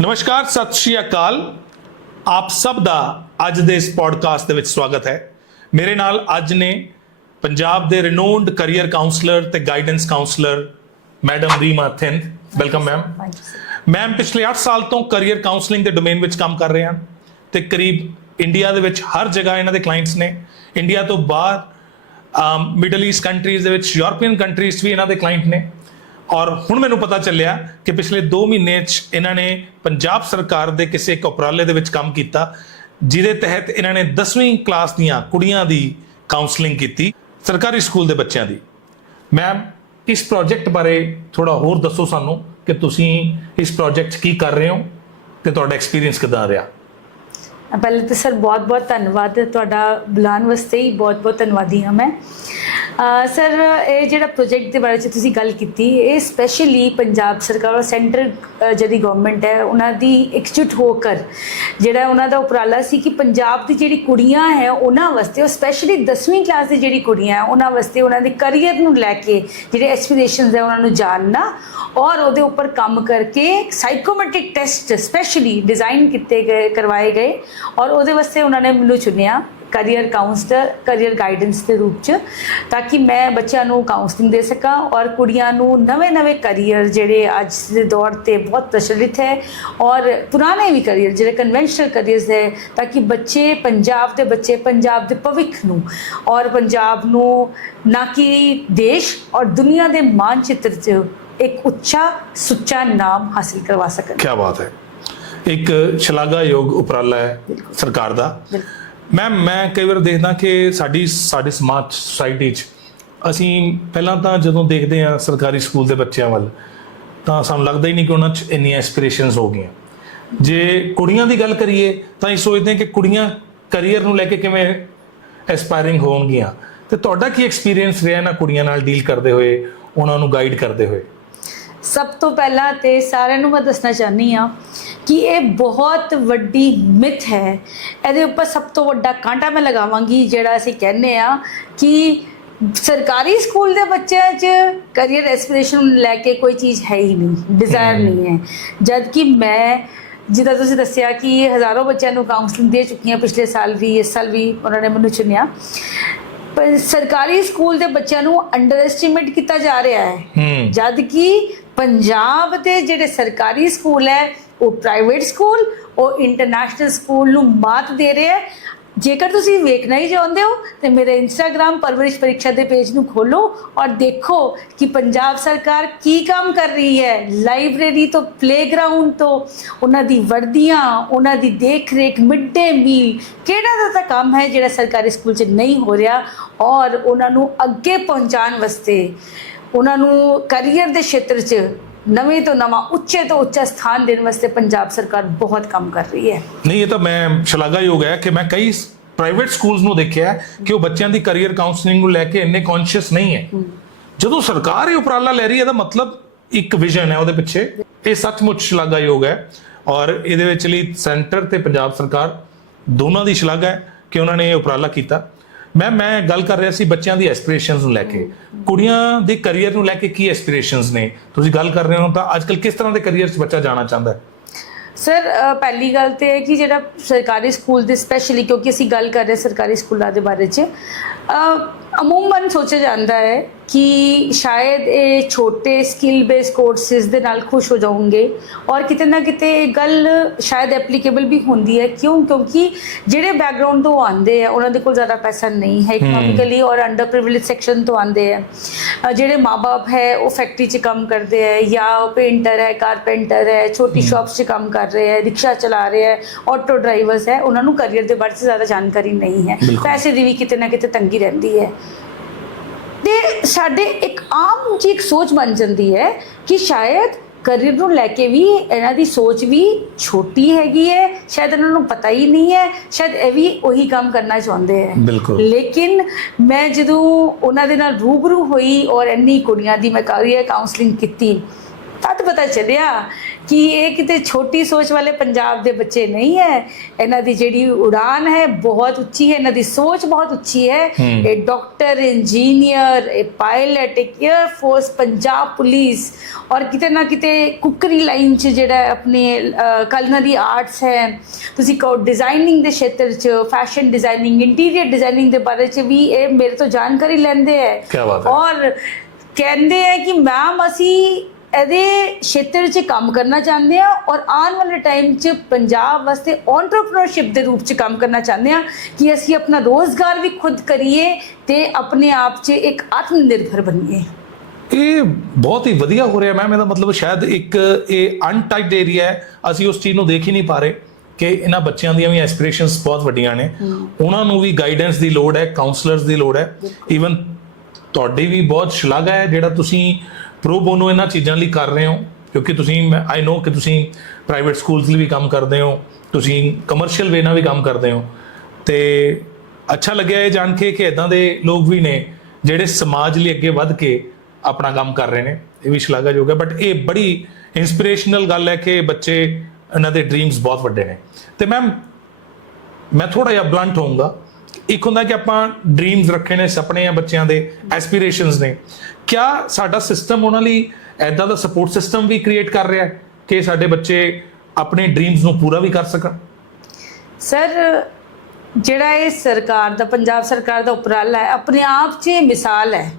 ਨਮਸਕਾਰ ਸਤਿ ਸ਼੍ਰੀ ਅਕਾਲ। ਆਪ ਸਭ ਦਾ ਅੱਜ ਦੇ ਇਸ ਪੋਡਕਾਸਟ ਦੇ ਵਿੱਚ ਸਵਾਗਤ ਹੈ। ਮੇਰੇ ਨਾਲ ਅੱਜ ਨੇ ਪੰਜਾਬ ਦੇ ਰਿਨੋਨਡ ਕੈਰੀਅਰ ਕਾਉਂਸਲਰ ਤੇ guidance counsellor madam Reema Thind welcome ma'am ma'am ਪਿਛਲੇ 8 ਸਾਲ ਤੋਂ ਕੈਰੀਅਰ ਕਾਉਂਸਲਿੰਗ ਦੇ ਡੋਮੇਨ ਵਿੱਚ ਕੰਮ ਕਰ ਰਹੇ ਹਨ ਤੇ ਕਰੀਬ ਇੰਡੀਆ ਦੇ ਵਿੱਚ ਹਰ ਜਗ੍ਹਾ ਇਹਨਾਂ ਦੇ ਕਲਾਇੰਟਸ ਨੇ। ਇੰਡੀਆ ਤੋਂ ਬਾਹਰ ਮਿਡਲ ਈਸਟ ਕੰਟਰੀਜ਼ ਦੇ ਵਿੱਚ ਯੂਰਪੀਅਨ ਕੰਟਰੀਜ਼ ਵੀ ਇਹਨਾਂ ਦੇ ਕਲਾਇੰਟ ਨੇ। ਔਰ ਹੁਣ ਮੈਨੂੰ ਪਤਾ ਚੱਲਿਆ ਕਿ ਪਿਛਲੇ 2 ਮਹੀਨੇ 'ਚ ਇਹਨਾਂ ਨੇ ਪੰਜਾਬ ਸਰਕਾਰ ਦੇ ਕਿਸੇ ਇੱਕ ਉਪਰਾਲੇ ਦੇ ਵਿੱਚ ਕੰਮ ਕੀਤਾ, ਜਿਹਦੇ ਤਹਿਤ ਇਹਨਾਂ ਨੇ 10ਵੀਂ ਕਲਾਸ ਦੀਆਂ ਕੁੜੀਆਂ ਦੀ ਕਾਉਂਸਲਿੰਗ ਕੀਤੀ, ਸਰਕਾਰੀ ਸਕੂਲ ਦੇ ਬੱਚਿਆਂ ਦੀ। ਮੈਮ ਇਸ ਪ੍ਰੋਜੈਕਟ ਬਾਰੇ ਥੋੜਾ ਹੋਰ ਦੱਸੋ ਸਾਨੂੰ ਕਿ ਤੁਸੀਂ ਇਸ ਪ੍ਰੋਜੈਕਟ 'ਚ ਕੀ ਕਰ ਰਹੇ ਹੋ ਤੇ ਤੁਹਾਡਾ ਐਕਸਪੀਰੀਅੰਸ ਕਿਦਾਂ ਰਿਹਾ? ਪਹਿਲੇ ਤਾਂ ਸਰ ਬਹੁਤ ਬਹੁਤ ਧੰਨਵਾਦ ਤੁਹਾਡਾ ਬੁਲਾਉਣ ਵਾਸਤੇ ਹੀ ਬਹੁਤ ਬਹੁਤ ਧੰਨਵਾਦੀ ਹਾਂ ਮੈਂ। ਸਰ, ਇਹ ਜਿਹੜਾ ਪ੍ਰੋਜੈਕਟ ਦੇ ਬਾਰੇ ਚ ਤੁਸੀਂ ਗੱਲ ਕੀਤੀ, ਇਹ ਸਪੈਸ਼ਲੀ ਪੰਜਾਬ ਸਰਕਾਰ ਔਰ ਸੈਂਟਰ ਜਿਹੜੀ ਗਵਰਨਮੈਂਟ ਹੈ, ਉਹਨਾਂ ਦੀ ਇਕਜੁੱਟ ਹੋ ਕਰ, ਜਿਹੜਾ ਉਹਨਾਂ ਦਾ ਉਪਰਾਲਾ ਸੀ ਕਿ ਪੰਜਾਬ ਦੀ ਜਿਹੜੀ ਕੁੜੀਆਂ ਹੈ, ਉਹਨਾਂ ਵਾਸਤੇ ਉਹ ਸਪੈਸ਼ਲੀ 10ਵੀਂ ਕਲਾਸ ਦੀ ਜਿਹੜੀ ਕੁੜੀਆਂ ਹੈ, ਉਹਨਾਂ ਵਾਸਤੇ ਉਹਨਾਂ ਦੇ ਕੈਰੀਅਰ ਨੂੰ ਲੈ ਕੇ ਜਿਹੜੇ ਐਸਪੀਰੇਸ਼ਨਸ ਹੈ, ਉਹਨਾਂ ਨੂੰ ਜਾਣਨਾ ਔਰ ਉਹਦੇ ਉੱਪਰ ਕੰਮ ਕਰਕੇ ਸਾਈਕੋਮੈਟ੍ਰਿਕ ਟੈਸਟ ਸਪੈਸ਼ਲੀ ਡਿਜ਼ਾਈਨ ਕੀਤੇ ਗਏ, ਕਰਵਾਏ ਗਏ। ਔਰ ਉਹਦੇ ਵਾਸਤੇ ਉਹਨਾਂ ਨੇ ਮੈਨੂੰ ਚੁਣਿਆ ਕੈਰੀਅਰ ਕਾਉਂਸਲਰ ਕੈਰੀਅਰ ਗਾਈਡੈਂਸ ਦੇ ਰੂਪ ਚ, ਤਾਂ ਕਿ ਮੈਂ ਬੱਚਿਆਂ ਨੂੰ ਕਾਉਂਸਲਿੰਗ ਦੇ ਸਕਾਂ ਔਰ ਕੁੜੀਆਂ ਨੂੰ ਨਵੇਂ-ਨਵੇਂ ਕੈਰੀਅਰ ਜਿਹੜੇ ਅੱਜ ਦੇ ਦੌਰ ਤੇ ਬਹੁਤ ਪ੍ਰਚਲਿਤ ਹੈ ਔਰ ਪੁਰਾਣੇ ਵੀ ਕੈਰੀਅਰ ਜਿਹੜੇ ਕਨਵੈਨਸ਼ਨਲ ਕੈਰੀਅਰਸ ਹੈ, ਤਾਂ ਕਿ ਬੱਚੇ ਪੰਜਾਬ ਦੇ ਬੱਚੇ ਪੰਜਾਬ ਦੇ ਭਵਿੱਖ ਨੂੰ ਔਰ ਪੰਜਾਬ ਨੂੰ ਨਾ ਕਿ ਦੇਸ਼ ਔਰ ਦੁਨੀਆ ਦੇ ਮਾਨਚਿੱਤਰ 'ਚ ਇੱਕ ਉੱਚਾ, ਸੁੱਚਾ ਨਾਮ ਹਾਸਿਲ ਕਰਵਾ ਸਕਣ। ਕੀ ਬਾਤ ਹੈ। ਇੱਕ ਸ਼ਲਾਘਾਯੋਗ ਉਪਰਾਲਾ ਹੈ ਸਰਕਾਰ ਦਾ। ਮੈਮ ਮੈਂ ਕਈ ਵਾਰ ਦੇਖਦਾ ਕਿ ਸਾਡੀ ਸਾਡੇ ਸਮਾਜ ਸੁਸਾਇਟੀ 'ਚ ਅਸੀਂ ਪਹਿਲਾਂ ਤਾਂ ਜਦੋਂ ਦੇਖਦੇ ਹਾਂ ਸਰਕਾਰੀ ਸਕੂਲ ਦੇ ਬੱਚਿਆਂ ਵੱਲ ਤਾਂ ਸਾਨੂੰ ਲੱਗਦਾ ਹੀ ਨਹੀਂ ਕਿ ਉਹਨਾਂ 'ਚ ਇੰਨੀਆਂ ਐਸਪੀਰੇਸ਼ਨਸ ਹੋ ਗਈਆਂ। ਜੇ ਕੁੜੀਆਂ ਦੀ ਗੱਲ ਕਰੀਏ ਤਾਂ ਇਹ ਸੋਚਦੇ ਹਾਂ ਕਿ ਕੁੜੀਆਂ ਕੈਰੀਅਰ ਨੂੰ ਲੈ ਕੇ ਕਿਵੇਂ ਐਸਪਾਇਰਿੰਗ ਹੋਣਗੀਆਂ। ਤੇ ਤੁਹਾਡਾ ਕੀ ਐਕਸਪੀਰੀਅੰਸ ਰਿਹਾ ਨਾ ਕੁੜੀਆਂ ਨਾਲ ਡੀਲ ਕਰਦੇ ਹੋਏ ਉਹਨਾਂ ਨੂੰ ਗਾਈਡ ਕਰਦੇ ਹੋਏ? ਸਭ ਤੋਂ ਪਹਿਲਾਂ ਤੇ ਸਾਰਿਆਂ ਨੂੰ ਮੈਂ ਦੱਸਣਾ ਚਾਹਨੀ ਆ ਕਿ ਇਹ ਬਹੁਤ ਵੱਡੀ ਮਿਥ ਹੈ। ਇਹਦੇ ਉੱਪਰ ਸਭ ਤੋਂ ਵੱਡਾ ਕਾਂਟਾ ਮੈਂ ਲਗਾਵਾਂਗੀ ਜਿਹੜਾ ਅਸੀਂ ਕਹਿੰਦੇ ਆ ਕਿ ਸਰਕਾਰੀ ਸਕੂਲ ਦੇ ਬੱਚਿਆਂ 'ਚ ਕੈਰੀਅਰ ਐਸਪੀਰੇਸ਼ਨ ਲੈ ਕੇ ਕੋਈ ਚੀਜ਼ ਹੈ ਹੀ ਨਹੀਂ ਡਿਜ਼ਾਇਰ ਨਹੀਂ ਹੈ। ਜਦ ਕਿ ਮੈਂ ਜਿੱਦਾਂ ਤੁਸੀਂ ਦੱਸਿਆ ਕਿ ਹਜ਼ਾਰਾਂ ਬੱਚਿਆਂ ਨੂੰ ਕਾਉਂਸਲਿੰਗ ਦੇ ਚੁੱਕੀਆਂ ਪਿਛਲੇ ਸਾਲ ਵੀ ਇਸ ਸਾਲ ਵੀ ਉਹਨਾਂ ਨੇ ਮੈਨੂੰ ਚੁਣਿਆ। ਪਰ ਸਰਕਾਰੀ ਸਕੂਲ ਦੇ ਬੱਚਿਆਂ ਨੂੰ ਅੰਡਰ ਐਸਟੀਮੇਟ ਕੀਤਾ ਜਾ ਰਿਹਾ ਹੈ। ਹੂੰ ਜਦ ਕਿ ਪੰਜਾਬ ਦੇ ਜਿਹੜੇ ਸਰਕਾਰੀ ਸਕੂਲ ਹੈ, ਉਹ ਪ੍ਰਾਈਵੇਟ ਸਕੂਲ, ਉਹ ਇੰਟਰਨੈਸ਼ਨਲ ਸਕੂਲ ਨੂੰ ਮਾਤ ਦੇ ਰਿਹਾ ਹੈ। ਜੇਕਰ ਤੁਸੀਂ ਵੇਖਣਾ ਹੀ ਚਾਹੁੰਦੇ ਹੋ, ਤੇ ਮੇਰੇ ਇੰਸਟਾਗ੍ਰam ਪਰਵਰਿਸ਼ ਪ੍ਰੀਖਿਆ ਦੇ ਪੇਜ ਨੂੰ ਖੋਲੋ ਔਰ ਦੇਖੋ ਕਿ ਪੰਜਾਬ ਸਰਕਾਰ ਕੀ ਕੰਮ ਕਰ ਰਹੀ ਹੈ। ਲਾਇਬ੍ਰੇਰੀ ਤੋਂ ਪਲੇਗਰਾਉਂਡ ਤੋਂ, ਉਹਨਾਂ ਦੀ ਵਰਦੀਆਂ, ਉਹਨਾਂ ਦੀ ਦੇਖ ਰੇਖ ਮਿਡ ਡੇ ਮੀਲ, ਕਿਹੜਾ ਦਾ ਤਾਂ ਕੰਮ ਹੈ ਜਿਹੜਾ ਸਰਕਾਰੀ ਸਕੂਲ 'ਚ ਨਹੀਂ ਹੋ ਰਿਹਾ ਔਰ ਉਹਨਾਂ ਨੂੰ ਅੱਗੇ ਪਹੁੰਚਾਉਣ ਵਾਸਤੇ। ਉਹਨਾਂ ਨੂੰ ਕੈਰੀਅਰ ਦੇ ਖੇਤਰ 'ਚ ਨਵੇਂ ਤੋਂ ਨਵਾਂ ਉੱਚੇ ਤੋਂ ਉੱਚਾ ਸਥਾਨ ਦੇਣ ਵਾਸਤੇ ਪੰਜਾਬ ਸਰਕਾਰ ਬਹੁਤ ਕੰਮ ਕਰ ਰਹੀ ਹੈ। ਨਹੀਂ ਇਹ ਤਾਂ ਮੈਂ ਸ਼ਲਾਘਾਯੋਗ ਹੈ ਕਿ ਮੈਂ ਕਈ ਪ੍ਰਾਈਵੇਟ ਸਕੂਲਸ ਨੂੰ ਦੇਖਿਆ ਕਿ ਉਹ ਬੱਚਿਆਂ ਦੀ ਕੈਰੀਅਰ ਕਾਉਂਸਲਿੰਗ ਨੂੰ ਲੈ ਕੇ ਇੰਨੇ ਕੌਨਸ਼ੀਅਸ ਨਹੀਂ ਹੈ। ਜਦੋਂ ਸਰਕਾਰ ਇਹ ਉਪਰਾਲਾ ਲੈ ਰਹੀ ਹੈ ਇਹਦਾ ਮਤਲਬ ਇੱਕ ਵਿਜ਼ਨ ਹੈ ਉਹਦੇ ਪਿੱਛੇ। ਇਹ ਸੱਚਮੁੱਚ ਸ਼ਲਾਘਾਯੋਗ ਹੈ ਔਰ ਇਹਦੇ ਵਿੱਚ ਲਈ ਸੈਂਟਰ ਤੇ ਪੰਜਾਬ ਸਰਕਾਰ ਦੋਨਾਂ ਦੀ ਸ਼ਲਾਘਾ ਹੈ ਕਿ ਉਹਨਾਂ ਨੇ ਇਹ ਉਪਰਾਲਾ ਕੀਤਾ। ਮੈਂ ਮੈਂ ਗੱਲ ਕਰ ਰਿਹਾ ਸੀ ਬੱਚਿਆਂ ਦੀ ਐਸਪੀਰੇਸ਼ਨਸ ਨੂੰ ਲੈ ਕੇ। ਕੁੜੀਆਂ ਦੇ ਕੈਰੀਅਰ ਨੂੰ ਲੈ ਕੇ ਕੀ ਐਸਪੀਰੇਸ਼ਨਸ ਨੇ? ਤੁਸੀਂ ਗੱਲ ਕਰ ਰਹੇ ਹੋ ਤਾਂ ਅੱਜਕੱਲ ਕਿਸ ਤਰ੍ਹਾਂ ਦੇ ਕੈਰੀਅਰ 'ਚ ਬੱਚਾ ਜਾਣਾ ਚਾਹੁੰਦਾ ਹੈ? ਸਰ ਪਹਿਲੀ ਗੱਲ ਤੇ ਹੈ ਕਿ ਜਿਹੜਾ ਸਰਕਾਰੀ ਸਕੂਲ ਦੇ ਸਪੈਸ਼ਲੀ ਕਿਉਂਕਿ ਅਸੀਂ ਗੱਲ ਕਰ ਰਹੇ ਸਰਕਾਰੀ ਸਕੂਲਾਂ ਦੇ ਬਾਰੇ 'ਚ ਅਮੂਮਨ ਸੋਚਿਆ ਜਾਂਦਾ ਹੈ ਕਿ ਸ਼ਾਇਦ ਇਹ ਛੋਟੇ ਸਕਿੱਲ ਬੇਸ ਕੋਰਸਿਸ ਦੇ ਨਾਲ ਖੁਸ਼ ਹੋ ਜਾਓਗੇ ਔਰ ਕਿਤੇ ਨਾ ਕਿਤੇ ਇਹ ਗੱਲ ਸ਼ਾਇਦ ਐਪਲੀਕੇਬਲ ਵੀ ਹੁੰਦੀ ਹੈ। ਕਿਉਂ? ਕਿਉਂਕਿ ਜਿਹੜੇ ਬੈਕਗ੍ਰਾਉਂਡ ਤੋਂ ਆਉਂਦੇ ਆ ਉਹਨਾਂ ਦੇ ਕੋਲ ਜ਼ਿਆਦਾ ਪੈਸਾ ਨਹੀਂ ਹੈ ਇਕਨੋਮਿਕਲੀ ਔਰ ਅੰਡਰ ਪ੍ਰਿਵਿਲੇਜ ਸੈਕਸ਼ਨ ਤੋਂ ਆਉਂਦੇ ਆ। ਜਿਹੜੇ ਮਾਪੇ ਹੈ ਉਹ ਫੈਕਟਰੀ 'ਚ ਕੰਮ ਕਰਦੇ ਹੈ ਜਾਂ ਉਹ ਪੇਂਟਰ ਹੈ ਕਾਰਪੈਂਟਰ ਹੈ ਛੋਟੀ ਸ਼ਾਪਸ 'ਚ ਕੰਮ ਕਰ ਰਹੇ ਹੈ ਰਿਕਸ਼ਾ ਚਲਾ ਰਹੇ ਹੈ ਆਟੋ ਡਰਾਈਵਰਸ ਹੈ ਉਹਨਾਂ ਨੂੰ ਕੈਰੀਅਰ ਦੇ ਬਾਰੇ ਜ਼ਿਆਦਾ ਜਾਣਕਾਰੀ ਨਹੀਂ ਹੈ। ਪੈਸੇ ਦੀ ਵੀ ਕਿਤੇ ਨਾ ਕਿਤੇ ਤੰਗੀ ਰਹਿੰਦੀ ਹੈ। ਸਾਡੇ ਇੱਕ ਆਮ ਜੀ ਇੱਕ ਸੋਚ ਬਣ ਜਾਂਦੀ ਹੈ ਕਿ ਸ਼ਾਇਦ ਕਰੀਅਰ ਨੂੰ ਲੈ ਕੇ ਵੀ ਇਹਨਾਂ ਦੀ ਸੋਚ ਵੀ ਛੋਟੀ ਹੈਗੀ ਹੈ ਸ਼ਾਇਦ ਇਹਨਾਂ ਨੂੰ ਪਤਾ ਹੀ ਨਹੀਂ ਹੈ ਸ਼ਾਇਦ ਇਹ ਵੀ ਉਹੀ ਕੰਮ ਕਰਨਾ ਚਾਹੁੰਦੇ ਹੈ। ਬਿਲਕੁਲ। ਲੇਕਿਨ ਮੈਂ ਜਦੋਂ ਉਹਨਾਂ ਦੇ ਨਾਲ ਰੂਬਰੂ ਹੋਈ ਔਰ ਇੰਨੀ ਕੁੜੀਆਂ ਦੀ ਮੈਂ ਕਰੀਅਰ ਕਾਉਂਸਲਿੰਗ ਕੀਤੀ ਤਦ ਪਤਾ ਚੱਲਿਆ ਕਿ ਇਹ ਕਿਤੇ ਛੋਟੀ ਸੋਚ ਵਾਲੇ ਪੰਜਾਬ ਦੇ ਬੱਚੇ ਨਹੀਂ ਹੈ ਇਹਨਾਂ ਦੀ ਜਿਹੜੀ ਉਡਾਨ ਹੈ ਬਹੁਤ ਉੱਚੀ ਹੈ ਇਹਨਾਂ ਦੀ ਸੋਚ ਬਹੁਤ ਉੱਚੀ ਹੈ। ਇਹ ਡਾਕਟਰ ਇੰਜੀਨੀਅਰ ਇਹ pilot air force Punjab police ਔਰ ਕਿਤੇ ਨਾ ਕਿਤੇ ਕੁੱਕਰੀ ਲਾਈਨ 'ਚ ਜਿਹੜਾ ਆਪਣੇ ਕਲਨਰੀ ਆਰਟਸ ਹੈ ਤੁਸੀਂ ਕਹੋ ਡਿਜ਼ਾਈਨਿੰਗ ਦੇ ਖੇਤਰ 'ਚ ਫੈਸ਼ਨ ਡਿਜ਼ਾਈਨਿੰਗ ਇੰਟੀਰੀਅਰ ਡਿਜ਼ਾਈਨਿੰਗ ਦੇ ਬਾਰੇ 'ਚ ਵੀ ਇਹ ਮੇਰੇ ਤੋਂ ਜਾਣਕਾਰੀ ਲੈਂਦੇ ਹੈ। ਔਰ ਕਹਿੰਦੇ ਹੈ ਕਿ ਮੈਮ ਅਸੀਂ ਇਹਦੇ ਖੇਤਰ 'ਚ ਕੰਮ ਕਰਨਾ ਚਾਹੁੰਦੇ ਆ ਔਰ ਆਉਣ ਵਾਲੇ ਟਾਈਮ 'ਚ ਪੰਜਾਬ ਵਾਸਤੇ ਐਂਟਰਪ੍ਰੀਨਿਓਰਸ਼ਿਪ ਦੇ ਰੂਪ 'ਚ ਕੰਮ ਕਰਨਾ ਚਾਹੁੰਦੇ ਆ ਕਿ ਅਸੀਂ ਆਪਣਾ ਰੋਜ਼ਗਾਰ ਵੀ ਖੁਦ ਕਰੀਏ ਤੇ ਆਪਣੇ ਆਪ 'ਚ ਇੱਕ ਆਤਮ ਨਿਰਭਰ ਬਣੀਏ। ਇਹ ਬਹੁਤ ਹੀ ਵਧੀਆ ਹੋ ਰਿਹਾ ਮੈਮ ਇਹਦਾ ਮਤਲਬ ਸ਼ਾਇਦ ਇੱਕ ਇਹ ਅਨਟੱਚਡ ਏਰੀਆ ਹੈ। ਅਸੀਂ ਉਸ ਚੀਜ਼ ਨੂੰ ਦੇਖ ਹੀ ਨਹੀਂ ਪਾ ਰਹੇ ਕਿ ਇਹਨਾਂ ਬੱਚਿਆਂ ਦੀਆਂ ਵੀ ਐਸਪੀਰੇਸ਼ਨਸ ਬਹੁਤ ਵੱਡੀਆਂ ਨੇ। ਉਹਨਾਂ ਨੂੰ ਵੀ ਗਾਈਡੈਂਸ ਦੀ ਲੋੜ ਹੈ ਕਾਉਂਸਲਰਸ ਦੀ ਲੋੜ ਹੈ। ਈਵਨ ਤੁਹਾਡੀ ਵੀ ਬਹੁਤ ਸ਼ਲਾਘਾ ਹੈ ਜਿਹੜਾ ਤੁਸੀਂ ਪ੍ਰੋ ਬੋਨੋ ਇਹਨਾਂ ਚੀਜ਼ਾਂ ਲਈ ਕਰ ਰਹੇ ਹੋ, ਕਿਉਂਕਿ ਤੁਸੀਂ ਆਈ نو ਕਿ ਤੁਸੀਂ ਪ੍ਰਾਈਵੇਟ ਸਕੂਲਸ ਲਈ ਵੀ ਕੰਮ ਕਰਦੇ ਹੋ, ਤੁਸੀਂ ਕਮਰਸ਼ੀਅਲ ਵੇ ਨਾਲ ਵੀ ਕੰਮ ਕਰਦੇ ਹੋ। ਤੇ ਅੱਛਾ ਲੱਗਿਆ ਇਹ ਜਾਣ ਕੇ ਕਿ ਇਦਾਂ ਦੇ ਲੋਕ ਵੀ ਨੇ, ਜਿਹੜੇ ਸਮਾਜ ਲਈ ਅੱਗੇ ਵੱਧ ਕੇ ਆਪਣਾ ਕੰਮ ਕਰ ਰਹੇ ਨੇ। ਇਹ ਵੀ ਸ਼ਲਾਘਾਯੋਗ ਹੈ ਬਟ ਇਹ ਬੜੀ ਇਨਸਪੀਰੇਸ਼ਨਲ ਗੱਲ ਹੈ ਕਿ ਬੱਚੇ ਇਹਨਾਂ ਦੇ ਡ੍ਰੀਮਸ ਬਹੁਤ ਵੱਡੇ ਨੇ। ਤੇ ਮੈਮ ਮੈਂ ਥੋੜਾ ਜਿਹਾ ਬਲੰਟ ਹੋਊਂਗਾ। ਇੱਕ ਹੁੰਦਾ ਕਿ ਆਪਾਂ ਡ੍ਰੀਮਸ ਰੱਖੇ ਨੇ ਸੁਪਨੇ ਆ ਬੱਚਿਆਂ ਦੇ ਐਸਪੀਰੇਸ਼ਨਸ ਨੇ। ਕਿਆ ਸਾਡਾ ਸਿਸਟਮ ਉਹਨਾਂ ਲਈ ਐਦਾਂ ਦਾ ਸਪੋਰਟ ਸਿਸਟਮ ਵੀ ਕ੍ਰੀਏਟ ਕਰ ਰਿਹਾ ਹੈ ਕਿ ਸਾਡੇ ਬੱਚੇ ਆਪਣੇ ਡ੍ਰੀਮਸ ਨੂੰ ਪੂਰਾ ਵੀ ਕਰ ਸਕਣ? ਸਰ ਜਿਹੜਾ ਇਹ ਸਰਕਾਰ ਦਾ ਪੰਜਾਬ ਸਰਕਾਰ ਦਾ ਉਪਰਾਲਾ ਹੈ ਆਪਣੇ ਆਪ 'ਚ ਮਿਸਾਲ ਹੈ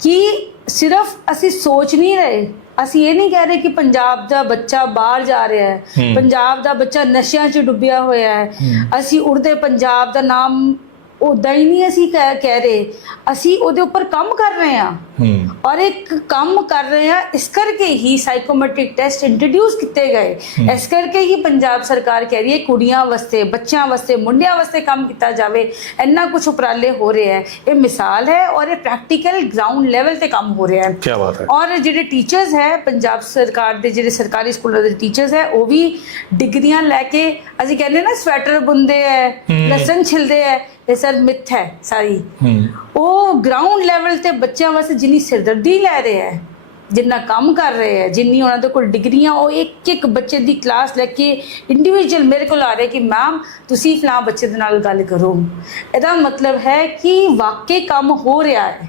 ਕਿ ਸਿਰਫ ਅਸੀਂ ਸੋਚ ਨਹੀਂ ਰਹੇ ਅਸੀਂ ਇਹ ਨਹੀਂ ਕਹਿ ਰਹੇ ਕਿ ਪੰਜਾਬ ਦਾ ਬੱਚਾ ਬਾਹਰ ਜਾ ਰਿਹਾ ਹੂੰ। ਪੰਜਾਬ ਦਾ ਬੱਚਾ ਨਸ਼ਿਆਂ 'ਚ ਡੁੱਬਿਆ ਹੋਇਆ ਹੈ। ਅਸੀਂ ਉੜਦੇ ਪੰਜਾਬ ਦਾ ਨਾਮ ਉਦਾਂ ਹੀ ਨਹੀਂ ਅਸੀਂ ਕਹਿ ਕਹਿ ਰਹੇ। ਅਸੀਂ ਉਹਦੇ ਉੱਪਰ ਕੰਮ ਕਰ ਰਹੇ ਹਾਂ। ਹੂੰ। ਔਰ ਇੱਕ ਕੰਮ ਕਰ ਰਹੇ ਹਾਂ ਇਸ ਕਰਕੇ ਹੀ ਸਾਈਕੋਮੈਟ੍ਰਿਕ ਟੈਸਟ ਇੰਟਰੋਡਿਊਸ ਕੀਤੇ ਗਏ। ਇਸ ਕਰਕੇ ਹੀ ਪੰਜਾਬ ਸਰਕਾਰ ਕਹਿ ਰਹੀ ਹੈ ਕੁੜੀਆਂ ਵਾਸਤੇ ਬੱਚਿਆਂ ਵਾਸਤੇ ਮੁੰਡਿਆਂ ਵਾਸਤੇ ਕੰਮ ਕੀਤਾ ਜਾਵੇ। ਇੰਨਾ ਕੁਝ ਉਪਰਾਲੇ ਹੋ ਰਹੇ ਹੈ। ਇਹ ਮਿਸਾਲ ਹੈ ਔਰ ਇਹ ਪ੍ਰੈਕਟੀਕਲ ਗਰਾਊਂਡ ਲੈਵਲ ਤੇ ਕੰਮ ਹੋ ਰਿਹਾ ਹੈ। ਕੀ ਬਾਤ ਹੈ। ਔਰ ਜਿਹੜੇ ਟੀਚਰਸ ਹੈ ਪੰਜਾਬ ਸਰਕਾਰ ਦੇ ਜਿਹੜੇ ਸਰਕਾਰੀ ਸਕੂਲਾਂ ਦੇ ਟੀਚਰਸ ਹੈ ਉਹ ਵੀ ਡਿਗਰੀਆਂ ਲੈ ਕੇ ਅਸੀਂ ਕਹਿੰਦੇ ਨਾ ਸਵੈਟਰ ਬੁੰਦੇ ਹੈ। ਲਸਣ ਛਿਲਦੇ ਹੈ। ਇਹ ਸਰ ਮਿੱਥ ਹੈ ਸਾਰੀ। ਉਹ ਗਰਾਊਂਡ ਲੈਵਲ ਤੇ ਬੱਚਿਆਂ ਵਾਸਤੇ ਜਿੰਨੀ ਸਿਰਦਰਦੀ ਲੈ ਰਹੇ ਹੈ ਜਿੰਨਾ ਕੰਮ ਕਰ ਰਹੇ ਹੈ ਜਿੰਨੀ ਉਹਨਾਂ ਦੇ ਕੋਲ ਡਿਗਰੀਆਂ ਉਹ ਇੱਕ ਇੱਕ ਬੱਚੇ ਦੀ ਕਲਾਸ ਲੈ ਕੇ ਇੰਡੀਵਿਜੂਅਲ ਮੇਰੇ ਕੋਲ ਆ ਰਹੇ ਕਿ ਮੈਮ ਤੁਸੀਂ ਫਲਾਂ ਬੱਚੇ ਦੇ ਨਾਲ ਗੱਲ ਕਰੋ। ਇਹਦਾ ਮਤਲਬ ਹੈ ਕਿ ਵਾਕਈ ਕੰਮ ਹੋ ਰਿਹਾ ਹੈ।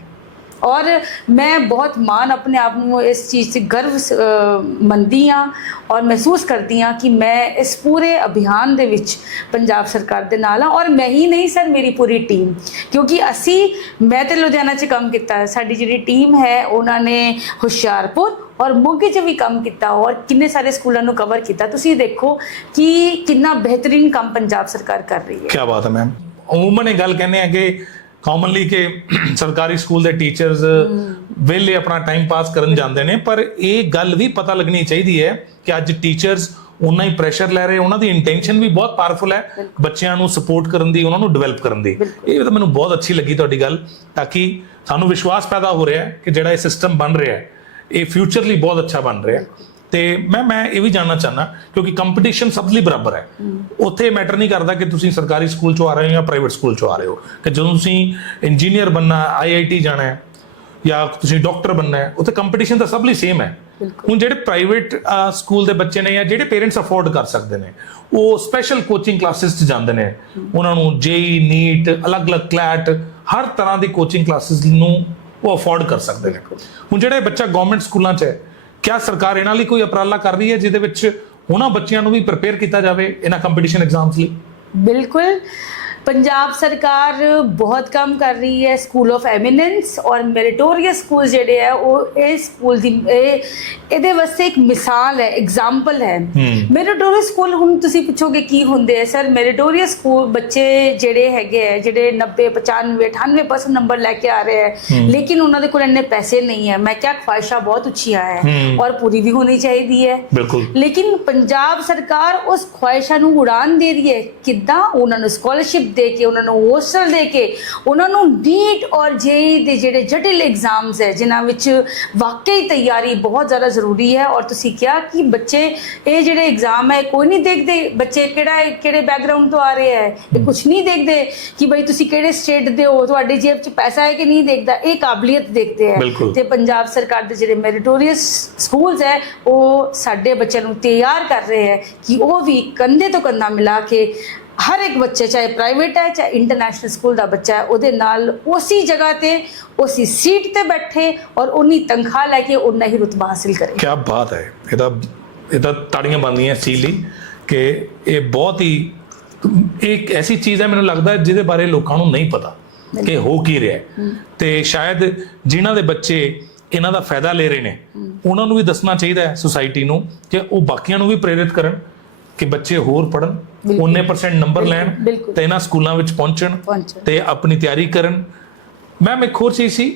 ਔਰ ਮੈਂ ਬਹੁਤ ਮਾਣ ਆਪਣੇ ਆਪ ਨੂੰ ਇਸ ਚੀਜ਼ 'ਤੇ ਗਰਵ ਸ- ਅਹ, ਮੰਨਦੀ ਹਾਂ ਔਰ ਮਹਿਸੂਸ ਕਰਦੀ ਹਾਂ ਕਿ ਮੈਂ ਇਸ ਪੂਰੇ ਅਭਿਆਨ ਦੇ ਵਿੱਚ ਪੰਜਾਬ ਸਰਕਾਰ ਦੇ ਨਾਲ ਹਾਂ ਔਰ ਮੈਂ ਹੀ ਨਹੀਂ ਸਰ ਮੇਰੀ ਪੂਰੀ ਟੀਮ। ਕਿਉਂਕਿ ਅਸੀਂ, ਮੈਂ ਤੇ ਲੁਧਿਆਣਾ 'ਚ ਕੰਮ ਕੀਤਾ ਸਾਡੀ ਜਿਹੜੀ ਟੀਮ ਹੈ, ਉਹਨਾਂ ਨੇ ਹੁਸ਼ਿਆਰਪੁਰ ਔਰ ਮੋਗੇ 'ਚ ਵੀ ਕੰਮ ਕੀਤਾ ਔਰ ਕਿੰਨੇ ਸਾਰੇ ਸਕੂਲਾਂ ਨੂੰ ਕਵਰ ਕੀਤਾ। ਤੁਸੀਂ ਦੇਖੋ ਕਿ ਕਿੰਨਾ ਬਿਹਤਰੀਨ ਕੰਮ ਪੰਜਾਬ ਸਰਕਾਰ ਕਰ ਰਹੀ ਹੈ। ਕੀ ਬਾਤ ਹੈ ਮੈਮ ਉਮੂਮਨ ਇਹ ਗੱਲ ਕਹਿੰਦੇ ਆ ਕਿ ਕਾਮਨਲੀ ਕਿ ਸਰਕਾਰੀ ਸਕੂਲ ਦੇ ਟੀਚਰਸ ਵਿਹਲੇ ਆਪਣਾ ਟਾਈਮ ਪਾਸ ਕਰਨ ਜਾਂਦੇ ਨੇ ਪਰ ਇਹ ਗੱਲ ਵੀ ਪਤਾ ਲੱਗਣੀ ਚਾਹੀਦੀ ਹੈ ਕਿ ਅੱਜ ਟੀਚਰਸ ਉਹਨਾਂ ਹੀ ਪ੍ਰੈਸ਼ਰ ਲੈ ਰਹੇ ਉਹਨਾਂ ਦੀ ਇੰਟੈਂਸ਼ਨ ਵੀ ਬਹੁਤ ਪਾਵਰਫੁਲ ਹੈ ਬੱਚਿਆਂ ਨੂੰ ਸਪੋਰਟ ਕਰਨ ਦੀ ਉਹਨਾਂ ਨੂੰ ਡਿਵੈਲਪ ਕਰਨ ਦੀ। ਇਹ ਤਾਂ ਮੈਨੂੰ ਬਹੁਤ ਅੱਛੀ ਲੱਗੀ ਤੁਹਾਡੀ ਗੱਲ ਤਾਂ ਕਿ ਸਾਨੂੰ ਵਿਸ਼ਵਾਸ ਪੈਦਾ ਹੋ ਰਿਹਾ ਹੈ ਕਿ ਜਿਹੜਾ ਇਹ ਸਿਸਟਮ ਬਣ ਰਿਹਾ ਹੈ ਇਹ ਫਿਊਚਰ ਲਈ ਬਹੁਤ ਅੱਛਾ ਬਣ ਰਿਹਾ ਹੈ। ਤੇ ਮੈਂ ਮੈਂ ਇਹ ਵੀ ਜਾਣਨਾ ਚਾਹਨਾ ਕਿਉਂਕਿ ਕੰਪੀਟੀਸ਼ਨ ਸਭ ਲਈ ਬਰਾਬਰ ਹੈ। ਉੱਥੇ ਮੈਟਰ ਨਹੀਂ ਕਰਦਾ ਕਿ ਤੁਸੀਂ ਸਰਕਾਰੀ ਸਕੂਲ ਚੋਂ ਆ ਰਹੇ ਹੋ ਜਾਂ ਪ੍ਰਾਈਵੇਟ ਸਕੂਲ ਚੋਂ ਆ ਰਹੇ ਹੋ। ਕਿ ਜਦੋਂ ਤੁਸੀਂ ਇੰਜੀਨੀਅਰ ਬੰਨਾ ਆਈਆਈਟੀ ਜਾਣਾ ਹੈ ਜਾਂ ਤੁਸੀਂ ਡਾਕਟਰ ਬੰਨਾ ਹੈ ਉੱਥੇ ਕੰਪੀਟੀਸ਼ਨ ਤਾਂ ਸਭ ਲਈ ਸੇਮ ਹੈ। ਹੁਣ ਜਿਹੜੇ ਪ੍ਰਾਈਵੇਟ ਸਕੂਲ ਦੇ ਬੱਚੇ ਨੇ ਜਾਂ ਜਿਹੜੇ ਪੇਰੈਂਟਸ ਅਫੋਰਡ ਕਰ ਸਕਦੇ ਨੇ ਉਹ ਸਪੈਸ਼ਲ ਕੋਚਿੰਗ ਕਲਾਸਿਸ 'ਚ ਜਾਂਦੇ ਨੇ। ਉਹਨਾਂ ਨੂੰ ਜੇਈ ਨੀਟ ਅਲੱਗ-ਅਲੱਗ ਕਲੈਟ ਹਰ ਤਰ੍ਹਾਂ ਦੀ ਕੋਚਿੰਗ ਕਲਾਸਿਸ ਨੂੰ ਉਹ ਅਫੋਰਡ ਕਰ ਸਕਦੇ ਨੇ। ਹੁਣ ਜਿਹੜਾ ਬੱਚਾ ਗਵਰਨਮੈਂਟ ਸਕੂਲਾਂ 'ਚ ਹੈ ਕਿਆ ਸਰਕਾਰ ਇਹਨਾਂ ਲਈ ਕੋਈ ਉਪਰਾਲਾ ਕਰ ਰਹੀ ਹੈ ਜਿਹਦੇ ਵਿੱਚ ਉਹਨਾਂ ਬੱਚਿਆਂ ਨੂੰ ਵੀ ਪ੍ਰਪੇਅਰ ਕੀਤਾ ਜਾਵੇ ਇਹਨਾਂ ਕੰਪੀਟੀਸ਼ਨ ਐਗਜ਼ਾਮਸ ਲਈ? ਬਿਲਕੁਲ। ਪੰਜਾਬ ਸਰਕਾਰ ਬਹੁਤ ਕੰਮ ਕਰ ਰਹੀ ਹੈ ਸਕੂਲ ਆਫ ਐਮੀਨੈਂਸ ਔਰ ਮੈਰਿਟੋਰੀਅਸ ਸਕੂਲ ਜਿਹੜੇ ਹੈ ਉਹ ਇਹ ਸਕੂਲ ਦੀ ਇਹ ਇਹਦੇ ਵਾਸਤੇ ਇੱਕ ਮਿਸਾਲ ਹੈ ਐਗਜ਼ਾਮਪਲ ਹੈ। ਮੈਰਿਟੋਰੀਅਸ ਸਕੂਲ ਹੁਣ ਤੁਸੀਂ ਪੁੱਛੋਗੇ ਕੀ ਹੁੰਦੇ ਆ ਸਰ ਮੈਰਿਟੋਰੀਅਸ ਸਕੂਲ ਬੱਚੇ ਜਿਹੜੇ ਹੈਗੇ ਆ ਜਿਹੜੇ 90 95 98% ਨੰਬਰ ਲੈ ਕੇ ਆ ਰਹੇ ਹੈ ਲੇਕਿਨ ਉਹਨਾਂ ਦੇ ਕੋਲ ਇੰਨੇ ਪੈਸੇ ਨਹੀਂ ਹੈ। ਮੈਂ ਕਿਹਾ ਖੁਆਇਸ਼ਾਂ ਬਹੁਤ ਉੱਚੀਆਂ ਹੈ ਹੂੰ। ਔਰ ਪੂਰੀ ਵੀ ਹੋਣੀ ਚਾਹੀਦੀ ਹੈ। ਲੇਕਿਨ ਪੰਜਾਬ ਸਰਕਾਰ ਉਸ ਖੁਆਇਸ਼ਾਂ ਨੂੰ ਉਡਾਨ ਦੇ ਰਹੀ ਹੈ। ਕਿੱਦਾਂ? ਉਹਨਾਂ ਨੂੰ ਸਕਾਲਰਸ਼ਿਪ ਦੇ ਕੇ ਉਹਨਾਂ ਨੂੰ ਹੋਸਟਲ ਦੇ ਕੇ ਉਹਨਾਂ ਨੂੰ ਨੀਟ ਔਰ ਜੇਈ ਦੇ ਜਿਹੜੇ ਜਟਿਲ ਐਗਜ਼ਾਮਸ ਹੈ ਜਿਨ੍ਹਾਂ ਵਿੱਚ ਵਾਕਈ ਤਿਆਰੀ ਬਹੁਤ ਜ਼ਿਆਦਾ ਜ਼ਰੂਰੀ ਹੈ। ਔਰ ਤੁਸੀਂ ਕਿਹਾ ਕਿ ਬੱਚੇ ਇਹ ਜਿਹੜੇ ਐਗਜ਼ਾਮ ਹੈ ਕੋਈ ਨਹੀਂ ਦੇਖਦੇ। ਬੱਚੇ ਕਿਹੜਾ ਕਿਹੜੇ ਬੈਕਗ੍ਰਾਉਂਡ ਤੋਂ ਆ ਰਹੇ ਹੈ ਇਹ ਕੁਝ ਨਹੀਂ ਦੇਖਦੇ ਕਿ ਬਈ ਤੁਸੀਂ ਕਿਹੜੇ ਸਟੇਟ ਦੇ ਹੋ ਤੁਹਾਡੀ ਜੇਬ 'ਚ ਪੈਸਾ ਹੈ ਕਿ ਨਹੀਂ ਦੇਖਦਾ। ਇਹ ਕਾਬਲੀਅਤ ਦੇਖਦੇ ਹੈ। ਤੇ ਪੰਜਾਬ ਸਰਕਾਰ ਦੇ ਜਿਹੜੇ ਮੈਰਿਟੋਰੀਅਸ ਸਕੂਲਸ ਹੈ ਉਹ ਸਾਡੇ ਬੱਚਿਆਂ ਨੂੰ ਤਿਆਰ ਕਰ ਰਹੇ ਹੈ ਕਿ ਉਹ ਵੀ ਕੰਧੇ ਤੋਂ ਕੰਧਾ ਮਿਲਾ ਕੇ ਹਰ ਇੱਕ ਬੱਚੇ ਚਾਹੇ ਪ੍ਰਾਈਵੇਟ ਹੈ ਚਾਹੇ ਇੰਟਰਨੈਸ਼ਨਲ ਸਕੂਲ ਦਾ ਬੱਚਾ ਹੈ ਉਹਦੇ ਨਾਲ ਉਸੇ ਜਗ੍ਹਾ ਤੇ ਉਸੇ ਸੀਟ ਤੇ ਬੈਠੇ ਔਰ ਉਨੀ ਤਨਖਾਹ ਲੈ ਕੇ ਉਨਾ ਹੀ ਰੁਤਬਾ ਹਾਸਿਲ ਕਰੇ। ਕੀ ਬਾਤ ਹੈ। ਇਹ ਤਾਂ ਇਹ ਤਾਂ ਤਾੜੀਆਂ ਬਣਦੀਆਂ ਇਸ ਚੀਜ਼ ਲਈ ਕਿ ਇਹ ਬਹੁਤ ਹੀ ਇੱਕ ਐਸੀ ਚੀਜ਼ ਹੈ ਮੈਨੂੰ ਲੱਗਦਾ ਜਿਹਦੇ ਬਾਰੇ ਲੋਕਾਂ ਨੂੰ ਨਹੀਂ ਪਤਾ ਕਿ ਹੋ ਕੀ ਰਿਹਾ ਹੈ। ਤੇ ਸ਼ਾਇਦ ਜਿਨ੍ਹਾਂ ਦੇ ਬੱਚੇ ਇਹਨਾਂ ਦਾ ਫਾਇਦਾ ਲੈ ਰਹੇ ਨੇ ਉਹਨਾਂ ਨੂੰ ਵੀ ਦੱਸਣਾ ਚਾਹੀਦਾ ਹੈ ਸੁਸਾਇਟੀ ਨੂੰ ਕਿ ਉਹ ਬਾਕੀਆਂ ਨੂੰ ਵੀ ਪ੍ਰੇਰਿਤ ਕਰਨ ਕਿ ਬੱਚੇ ਹੋਰ ਪੜਨ ਬਿਲਕੁਲ। ਉਹਨੇ ਪਰਸੈਂਟ ਨੰਬਰ ਲੈਣ ਬਿਲਕੁਲ। ਤੇ ਇਹਨਾਂ ਸਕੂਲਾਂ ਵਿੱਚ ਪਹੁੰਚਣ ਪਹੁੰਚਣ। ਤੇ ਆਪਣੀ ਤਿਆਰੀ ਕਰਨ ਮੈਮ ਇੱਕ ਹੋਰ ਚੀਜ਼ ਸੀ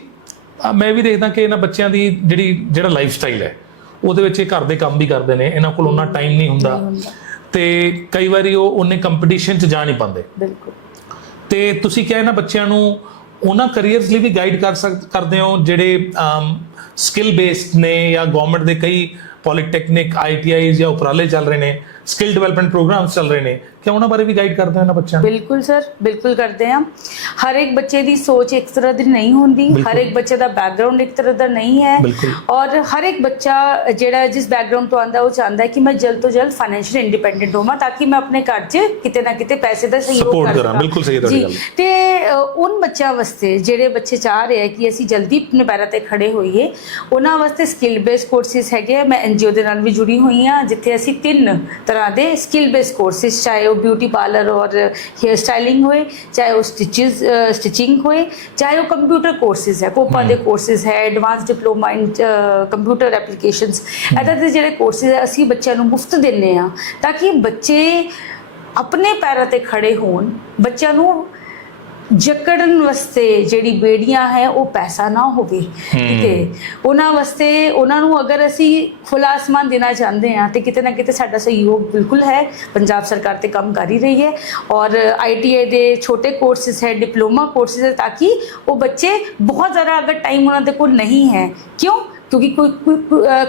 ਅਹ ਮੈਂ ਵੀ ਦੇਖਦਾ ਕਿ ਇਹਨਾਂ ਬੱਚਿਆਂ ਦੀ ਜਿਹੜੀ ਜਿਹੜਾ ਲਾਈਫ ਸਟਾਈਲ ਹੈ ਉਹਦੇ ਵਿੱਚ ਇਹ ਘਰ ਦੇ ਕੰਮ ਵੀ ਕਰਦੇ ਨੇ ਇਹਨਾਂ ਕੋਲ ਉਹਨਾਂ ਟਾਈਮ ਨਹੀਂ ਹੁੰਦਾ ਨਹੀਂ ਹੁੰਦਾ। ਤੇ ਕਈ ਵਾਰੀ ਉਹ ਉਹਨੇ ਕੰਪੀਟੀਸ਼ਨ 'ਚ ਜਾ ਨਹੀਂ ਪਾਉਂਦੇ ਬਿਲਕੁਲ ਤੇ ਤੁਸੀਂ ਕਿਹਾ ਇਹਨਾਂ ਬੱਚਿਆਂ ਨੂੰ ਉਹਨਾਂ ਕੈਰੀਅਰਸ ਲਈ ਵੀ ਗਾਈਡ ਕਰ ਸਕ ਕਰਦੇ ਹੋ ਜਿਹੜੇ ਸਕਿੱਲ ਬੇਸਡ ਨੇ ਜਾਂ ਗਵਰਨਮੈਂਟ ਦੇ ਕਈ ਪੋਲੀਟੈਕਨਿਕ ਆਈਟੀਆਈਜ਼ ਜਾਂ ਉਪਰਾਲੇ ਚੱਲ ਰਹੇ ਨੇ ਸਕਿੱਲ ਡਿਵੈਲਪਮੈਂਟ ਪ੍ਰੋਗਰਾਮਸ ਚੱਲ ਰਹੇ ਨੇ ਕਿ ਉਹਨਾਂ ਬਾਰੇ ਵੀ ਗਾਈਡ ਕਰਦੇ ਹੋ ਇਹਨਾਂ ਬੱਚਿਆਂ ਨੂੰ ਬਿਲਕੁਲ ਸਰ ਬਿਲਕੁਲ ਕਰਦੇ ਹਾਂ ਹਰ ਇੱਕ ਬੱਚੇ ਦੀ ਸੋਚ ਇੱਕ ਤਰ੍ਹਾਂ ਦੀ ਨਹੀਂ ਹੁੰਦੀ ਬਿਲਕੁਲ। ਹਰ ਇੱਕ ਬੱਚੇ ਦਾ ਬੈਕਗ੍ਰਾਉਂਡ ਇੱਕ ਤਰ੍ਹਾਂ ਦਾ ਨਹੀਂ ਹੈ ਬਿਲਕੁਲ। ਔਰ ਹਰ ਇੱਕ ਬੱਚਾ ਜਿਹੜਾ ਜਿਸ ਬੈਕਗ੍ਰਾਉਂਡ ਤੋਂ ਆਂਦਾ ਉਹ ਚਾਹੁੰਦਾ ਹੈ ਕਿ ਮੈਂ ਜਲਦ ਤੋਂ ਜਲਦ ਫਾਈਨੈਂਸ਼ੀਅਲ ਇੰਡੀਪੈਂਡੈਂਟ ਹੋਵਾਂ ਤਾਂ ਕਿ ਮੈਂ ਆਪਣੇ ਘਰ 'ਚ ਕਿਤੇ ਨਾ ਕਿਤੇ ਪੈਸੇ ਦਾ ਸਹਿਯੋਗ Support ਕਰ ਸਕਾਂ। ਬਿਲਕੁਲ ਸਹੀ ਹੈ ਤੁਹਾਡੀ ਜੀ, ਗੱਲ। ਤੇ ਅ, ਬੱਚਿਆਂ ਵਾਸਤੇ ਜਿਹੜੇ ਬੱਚੇ ਚਾਹ ਰਹੇ ਹੈ ਕਿ ਅਸੀਂ ਜਲਦੀ ਆਪਣੇ ਪੈਰਾਂ ਤੇ ਖੜੇ ਹੋਈਏ ਉਹਨਾਂ ਵਾਸਤੇ ਸਕਿੱਲ ਬੇਸ ਕੋਰਸਿਸ ਹੈਗੇ ਆ। ਮੈਂ ਐਨਜੀਓ ਦੇ ਨਾਲ ਵੀ ਜੁੜੀ ਹੋਈ ਹਾਂ ਜਿੱਥੇ ਅਸੀਂ ਤਿੰਨ ਤਰ੍ਹਾਂ ਦੇ ਸਕਿੱਲ ਬੇਸ ਕੋਰਸਿਸ ਚਾਹੇ ਉਹ ਬਿਊਟੀ ਪਾਰਲਰ ਔਰ ਹੇਅਰ ਸਟਾਈਲਿੰਗ ਹੋਏ ਚਾਹੇ ਉਹ ਸਟਿਚਸ ਸਟਿਚਿੰਗ ਹੋਏ ਚਾਹੇ ਉਹ ਕੰਪਿਊਟਰ ਕੋਰਸਿਸ ਹੈ ਕੋਪਾ ਦੇ ਕੋਰਸਿਸ ਹੈ advance diploma in computer applications ਇਹਦਾ ਦੇ ਜਿਹੜੇ ਕੋਰਸਿਸ ਹੈ ਅਸੀਂ ਬੱਚਿਆਂ ਨੂੰ ਮੁਫਤ ਦਿੰਨੇ ਆ ਤਾਂ ਕਿ ਬੱਚੇ ਆਪਣੇ ਪੈਰਾਂ ਤੇ ਖੜੇ ਹੋਣ ਬੱਚਿਆਂ ਨੂੰ ਜਕੜਨ ਵਾਸਤੇ ਜਿਹੜੀ ਬੇੜੀਆਂ ਹੈ ਉਹ ਪੈਸਾ ਨਾ ਹੋਵੇ। ਠੀਕ ਹੈ। ਉਹਨਾਂ ਵਾਸਤੇ ਉਹਨਾਂ ਨੂੰ ਅਗਰ ਅਸੀਂ ਖੁੱਲਾ ਆਸਮਾਨ ਦੇਣਾ ਚਾਹੁੰਦੇ ਹਾਂ ਤੇ ਕਿਤੇ ਨਾ ਕਿਤੇ ਸਾਡਾ ਸਹਿਯੋਗ ਬਿਲਕੁਲ ਹੈ। ਪੰਜਾਬ ਸਰਕਾਰ ਤੇ ਕੰਮ ਕਰ ਹੀ ਰਹੀ ਹੈ ਔਰ ਆਈਟੀਆਈ ਦੇ ਛੋਟੇ ਕੋਰਸਿਸ ਹੈ ਡਿਪਲੋਮਾ ਕੋਰਸਿਸ ਹੈ ਤਾਂ ਕਿ ਉਹ ਬੱਚੇ ਬਹੁਤ ਜ਼ਿਆਦਾ ਅਗਰ ਟਾਈਮ ਉਹਨਾਂ ਦੇ ਕੋਲ ਨਹੀਂ ਹੈ। ਕਿਉਂ? ਕਿਉਂਕਿ ਕੋਈ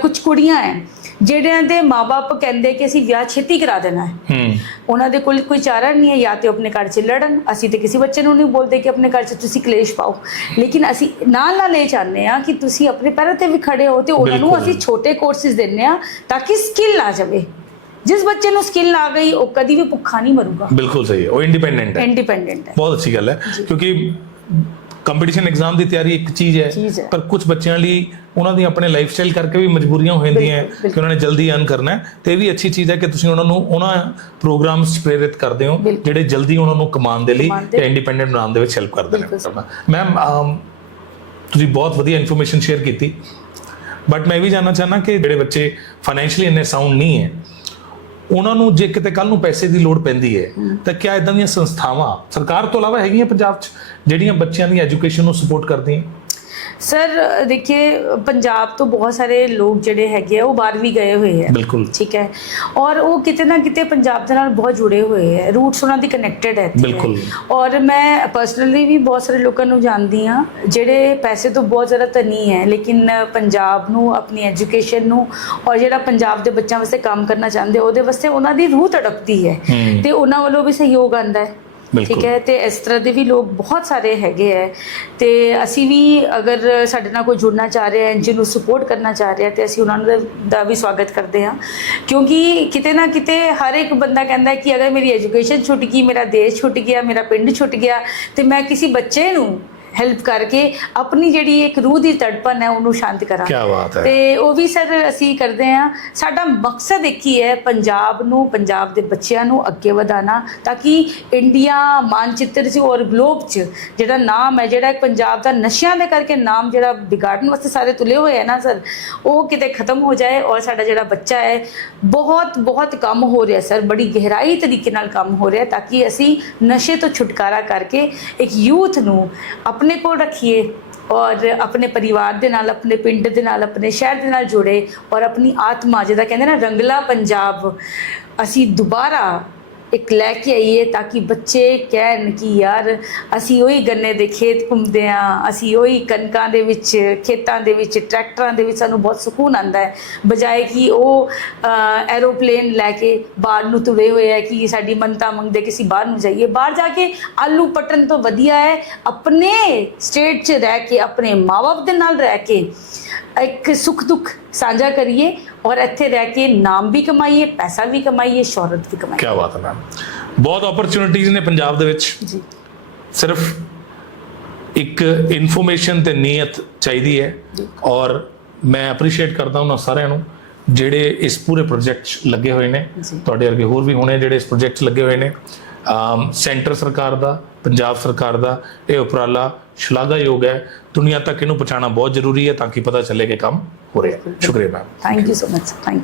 ਕੁਝ ਕੁੜੀਆਂ ਹੈ ਜਿਹੜਿਆਂ ਦੇ ਮਾਪੇ ਕਹਿੰਦੇ ਕਿ ਅਸੀਂ ਵਿਆਹ ਛੇਤੀ ਕਰਾ ਦੇਣਾ ਹੈ। ਉਹਨਾਂ ਦੇ ਕੋਲ ਕੋਈ ਚਾਰਾ ਨਹੀਂ ਹੈ ਜਾਂ ਤੇ ਆਪਣੇ ਘਰ 'ਚ ਲੜਨ। ਅਸੀਂ ਤੇ ਕਿਸੇ ਬੱਚੇ ਨੂੰ ਨਹੀਂ ਬੋਲਦੇ ਕਿ ਆਪਣੇ ਘਰ 'ਚ ਤੁਸੀਂ ਕਲੇਸ਼ ਪਾਓ। ਲੇਕਿਨ ਅਸੀਂ ਨਾਲ ਨਾਲ ਇਹ ਚਾਹੁੰਦੇ ਆ ਕਿ ਤੁਸੀਂ ਆਪਣੇ ਪੈਰਾਂ ਤੇ ਵੀ ਖੜੇ ਹੋ ਤੇ ਉਹਨਾਂ ਨੂੰ। ਅਸੀਂ ਛੋਟੇ ਕੋਰਸਿਸ ਦਿੰਨੇ ਆ ਤਾਂ ਕਿ ਸਕਿੱਲ ਆ ਜਾਵੇ। ਜਿਸ ਬੱਚੇ ਨੂੰ ਸਕਿੱਲ ਆ ਗਈ ਉਹ ਕਦੀ ਵੀ ਭੁੱਖਾ ਨਹੀਂ ਮਰੂਗਾ। ਬਿਲਕੁਲ ਸਹੀ ਹੈ। ਉਹ ਇੰਡੀਪੈਂਡੈਂਟ ਹੈ। ਇੰਡੀਪੈਂਡੈਂਟ ਹੈ। ਬਹੁਤ ਅੱਛੀ ਗੱਲ ਹੈ। ਕਿਉਂਕਿ ਕੰਪੀਟੀਸ਼ਨ ਐਗਜ਼ਾਮ ਦੀ ਤਿਆਰੀ ਇੱਕ ਚੀਜ਼ ਹੈ। ਪਰ ਕੁਝ ਬੱਚਿਆਂ ਲਈ ਉਹਨਾਂ ਦੀ ਆਪਣੇ ਲਾਈਫ ਸਟਾਈਲ ਕਰਕੇ ਵੀ ਮਜਬੂਰੀਆਂ ਹੋ ਜਾਂਦੀਆਂ ਕਿ ਉਹਨਾਂ ਨੇ ਜਲਦੀ ਅਰਨ ਕਰਨਾ ਹੈ ਤੇ ਇਹ ਵੀ ਅੱਛੀ ਚੀਜ਼ ਹੈ ਕਿ ਤੁਸੀਂ ਉਹਨਾਂ ਨੂੰ ਉਹਨਾਂ ਪ੍ਰੋਗਰਾਮਸ ਪ੍ਰੇਰਿਤ ਕਰਦੇ ਹੋ। ਜਿਹੜੇ ਜਲਦੀ ਉਹਨਾਂ ਨੂੰ ਕਮਾਉਣ ਦੇ ਲਈ ਤੇ ਇੰਡੀਪੈਂਡੈਂਟ ਬਣਾਉਣ ਦੇ ਵਿੱਚ ਹੈਲਪ ਕਰਦੇ ਨੇ। ਮੈਮ ਤੁਸੀਂ ਬਹੁਤ ਵਧੀਆ ਇਨਫੋਰਮੇਸ਼ਨ ਸ਼ੇਅਰ ਕੀਤੀ ਬਟ ਮੈਂ ਵੀ ਜਾਨਣਾ ਚਾਹਨਾ ਕਿ ਜਿਹੜੇ ਬੱਚੇ ਫਾਈਨੈਂਸ਼ੀਅਲੀ ਇੰਨੇ ਸਾਊਂਡ ਨਹੀਂ ਹੈ ਉਹਨਾਂ ਨੂੰ ਜੇ ਕਿਤੇ ਕੱਲ ਨੂੰ ਪੈਸੇ ਦੀ ਲੋੜ ਪੈਂਦੀ ਹੈ ਤਾਂ ਕਿਆ ਇਦਾਂ ਦੀਆਂ ਸੰਸਥਾਵਾਂ ਸਰਕਾਰ ਤੋਂ ਇਲਾਵਾ ਹੈਗੀਆਂ ਪੰਜਾਬ 'ਚ ਜਿਹੜੀਆਂ ਬੱਚਿਆਂ ਦੀ ਐਜੂਕੇਸ਼ਨ ਨੂੰ ਸਪੋਰਟ ਕਰਦੀਆਂ ਸਰ ਦੇਖिए ਪੰਜਾਬ ਤੋਂ ਬਹੁਤ ਸਾਰੇ ਲੋਕ ਜਿਹੜੇ ਹੈਗੇ ਆ ਉਹ ਬਾਹਰ ਵੀ ਗਏ ਹੋਏ ਹੈ ਬਿਲਕੁਲ ਠੀਕ ਹੈ ਔਰ ਉਹ ਕਿਤੇ ਨਾ ਕਿਤੇ ਪੰਜਾਬ ਦੇ ਨਾਲ ਬਹੁਤ ਜੁੜੇ ਹੋਏ ਹੈ ਰੂਟਸ ਉਹਨਾਂ ਦੀ ਕਨੈਕਟਡ ਹੈ। ਬਿਲਕੁਲ। ਔਰ ਮੈਂ ਪਰਸਨਲੀ ਵੀ ਬਹੁਤ ਸਾਰੇ ਲੋਕਾਂ ਨੂੰ ਜਾਣਦੀ ਹਾਂ ਜਿਹੜੇ ਪੈਸੇ ਤੋਂ ਬਹੁਤ ਜ਼ਿਆਦਾ ਧਨੀ ਹੈ ਲੇਕਿਨ ਪੰਜਾਬ ਨੂੰ ਆਪਣੀ ਐਜੂਕੇਸ਼ਨ ਨੂੰ ਔਰ ਜਿਹੜਾ ਪੰਜਾਬ ਦੇ ਬੱਚਿਆਂ ਵਾਸਤੇ ਕੰਮ ਕਰਨਾ ਚਾਹੁੰਦੇ ਉਹਦੇ ਵਾਸਤੇ ਉਹਨਾਂ ਦੀ ਰੂਹ ਤੜਪਦੀ ਹੈ। ਤੇ ਉਹਨਾਂ ਵੱਲੋਂ ਵੀ ਸਹਿਯੋਗ ਆਂਦਾ ਹੈ। ਠੀਕ ਹੈ, ਤੇ ਇਸ ਤਰ੍ਹਾਂ ਦੇ ਵੀ ਲੋਕ ਬਹੁਤ ਸਾਰੇ ਹੈਗੇ ਹੈ। ਤੇ ਅਸੀਂ ਵੀ ਅਗਰ ਸਾਡੇ ਨਾਲ ਕੋਈ ਜੁੜਨਾ ਚਾਹ ਰਿਹਾ ਹੈ ਜਿਹਨੂੰ ਸਪੋਰਟ ਕਰਨਾ ਚਾਹ ਰਿਹਾ ਤੇ ਅਸੀਂ ਉਹਨਾਂ ਦਾ- ਦਾ ਵੀ ਸਵਾਗਤ ਕਰਦੇ ਹਾਂ। ਕਿਉਂਕਿ ਕਿਤੇ ਨਾ ਕਿਤੇ ਹਰ ਇੱਕ ਬੰਦਾ ਕਹਿੰਦਾ ਕਿ ਅਗਰ ਮੇਰੀ ਐਜੂਕੇਸ਼ਨ ਛੁੱਟ ਗਈ, ਮੇਰਾ ਦੇਸ਼ ਛੁੱਟ ਗਿਆ, ਮੇਰਾ ਪਿੰਡ ਛੁੱਟ ਗਿਆ, ਤੇ ਮੈਂ ਕਿਸੇ ਬੱਚੇ ਨੂੰ ਹੈਲਪ ਕਰਕੇ ਆਪਣੀ ਜਿਹੜੀ ਇੱਕ ਰੂਹ ਦੀ ਤੜਪਨ ਹੈ ਉਹਨੂੰ ਸ਼ਾਂਤ ਕਰਾਂ ਕਿਆ ਬਾਤ ਹੈ। ਤੇ ਉਹ ਵੀ ਸਰ ਅਸੀਂ ਕਰਦੇ ਹਾਂ ਸਾਡਾ ਮਕਸਦ ਇੱਕ ਹੀ ਹੈ ਪੰਜਾਬ ਨੂੰ ਪੰਜਾਬ ਦੇ ਬੱਚਿਆਂ ਨੂੰ ਅੱਗੇ ਵਧਾਉਣਾ ਤਾਂ ਕਿ ਇੰਡੀਆ ਮਾਨਚਿੱਤਰ 'ਚ ਔਰ ਗਲੋਬ 'ਚ ਜਿਹੜਾ ਨਾਮ ਹੈ ਜਿਹੜਾ ਪੰਜਾਬ ਦਾ ਨਸ਼ਿਆਂ ਦੇ ਕਰਕੇ ਨਾਮ ਜਿਹੜਾ ਵਿਗਾੜਨ ਵਾਸਤੇ ਸਾਰੇ ਤੁਲੇ ਹੋਏ ਹੈ ਨਾ ਸਰ ਉਹ ਕਿਤੇ ਖਤਮ ਹੋ ਜਾਏ ਔਰ ਸਾਡਾ ਜਿਹੜਾ ਬੱਚਾ ਹੈ ਬਹੁਤ ਬਹੁਤ ਕੰਮ ਹੋ ਰਿਹਾ ਸਰ ਬੜੀ ਗਹਿਰਾਈ ਤਰੀਕੇ ਨਾਲ ਕੰਮ ਹੋ ਰਿਹਾ ਤਾਂ ਕਿ ਅਸੀਂ ਨਸ਼ੇ ਤੋਂ ਛੁਟਕਾਰਾ ਕਰਕੇ ਇੱਕ ਯੂਥ ਨੂੰ ਆਪਣੇ ਆਪਣੇ ਕੋਲ ਰੱਖੀਏ ਔਰ ਆਪਣੇ ਪਰਿਵਾਰ ਦੇ ਨਾਲ, ਆਪਣੇ ਪਿੰਡ ਦੇ ਨਾਲ, ਆਪਣੇ ਸ਼ਹਿਰ ਦੇ ਨਾਲ ਜੁੜੇ ਔਰ ਆਪਣੀ ਆਤਮਾ, ਜਿਹਦਾ ਕਹਿੰਦੇ ਨਾ ਰੰਗਲਾ ਪੰਜਾਬ, ਅਸੀਂ ਦੁਬਾਰਾ ਇੱਕ ਲੈ ਕੇ ਆਈਏ ਤਾਂ ਕਿ ਬੱਚੇ ਕਹਿਣ ਕਿ ਯਾਰ ਅਸੀਂ ਉਹੀ ਗੰਨੇ ਦੇ ਖੇਤ ਘੁੰਮਦੇ ਆ ਅਸੀਂ ਉਹੀ ਕਣਕਾਂ ਦੇ ਵਿੱਚ, ਖੇਤਾਂ ਦੇ ਵਿੱਚ, ਟਰੈਕਟਰਾਂ ਦੇ ਵਿੱਚ ਸਾਨੂੰ ਬਹੁਤ ਸਕੂਨ ਆਉਂਦਾ ਹੈ। ਬਜਾਏ ਕਿ ਉਹ ਐਰੋਪਲੇਨ ਲੈ ਕੇ ਬਾਹਰ ਨੂੰ ਤੁਰੇ ਹੋਏ ਹੈ ਕਿ ਸਾਡੀ ਮੰਨਤਾ ਮੰਗਦੇ ਕਿ ਅਸੀਂ ਬਾਹਰ ਨੂੰ ਜਾਈਏ। ਬਾਹਰ ਜਾ ਕੇ ਆਲੂ ਪਟਨ ਤੋਂ ਵਧੀਆ ਹੈ। ਆਪਣੇ ਸਟੇਟ 'ਚ ਰਹਿ ਕੇ, ਆਪਣੇ ਮਾਪੇ ਦੇ ਨਾਲ ਰਹਿ ਕੇ ਇੱਕ ਸੁੱਖ ਦੁੱਖ ਸਾਂਝਾ ਕਰੀਏ ਔਰ ਇੱਥੇ ਰਹਿ ਕੇ ਨਾਮ ਵੀ ਕਮਾਈਏ ਪੈਸਾ ਵੀ ਕਮਾਈਏ ਸ਼ੋਹਰਤ ਵੀ ਕਮਾਈਏ। ਕੀ ਬਾਤ ਹੈ ਮੈਮ। ਬਹੁਤ ਓਪਰਚ्युनिटीज ਨੇ ਪੰਜਾਬ ਦੇ ਵਿੱਚ। ਜੀ। ਸਿਰਫ ਇੱਕ ਇਨਫੋਰਮੇਸ਼ਨ ਤੇ ਨੀਅਤ ਚਾਹੀਦੀ ਹੈ ਔਰ ਮੈਂ ਅਪਰੀਸ਼ੀਏਟ ਕਰਦਾ ਹਾਂ ਸਾਰਿਆਂ ਨੂੰ ਜਿਹੜੇ ਇਸ ਪੂਰੇ ਪ੍ਰੋਜੈਕਟ 'ਚ ਲੱਗੇ ਹੋਏ ਨੇ। ਤੁਹਾਡੇ ਵਰਗੇ ਹੋਰ ਵੀ ਹੋਣੇ ਜਿਹੜੇ ਇਸ ਪ੍ਰੋਜੈਕਟ 'ਚ ਲੱਗੇ ਹੋਏ ਨੇ। ਸੈਂਟਰ ਸਰਕਾਰ ਦਾ ਪੰਜਾਬ ਸਰਕਾਰ ਦਾ ਇਹ ਉਪਰਾਲਾ ਸ਼ਲਾਘਾਯੋਗ ਹੈ। ਦੁਨੀਆ ਤੱਕ ਇਹਨੂੰ ਪਹੁੰਚਾਉਣਾ ਬਹੁਤ ਜ਼ਰੂਰੀ ਹੈ ਤਾਂ ਕਿ ਪਤਾ ਚੱਲੇ ਕਿ ਕੰਮ ਹੋ ਰਿਹਾ ਸ਼ੁਕਰੀਆ ma'am thank you so much thank you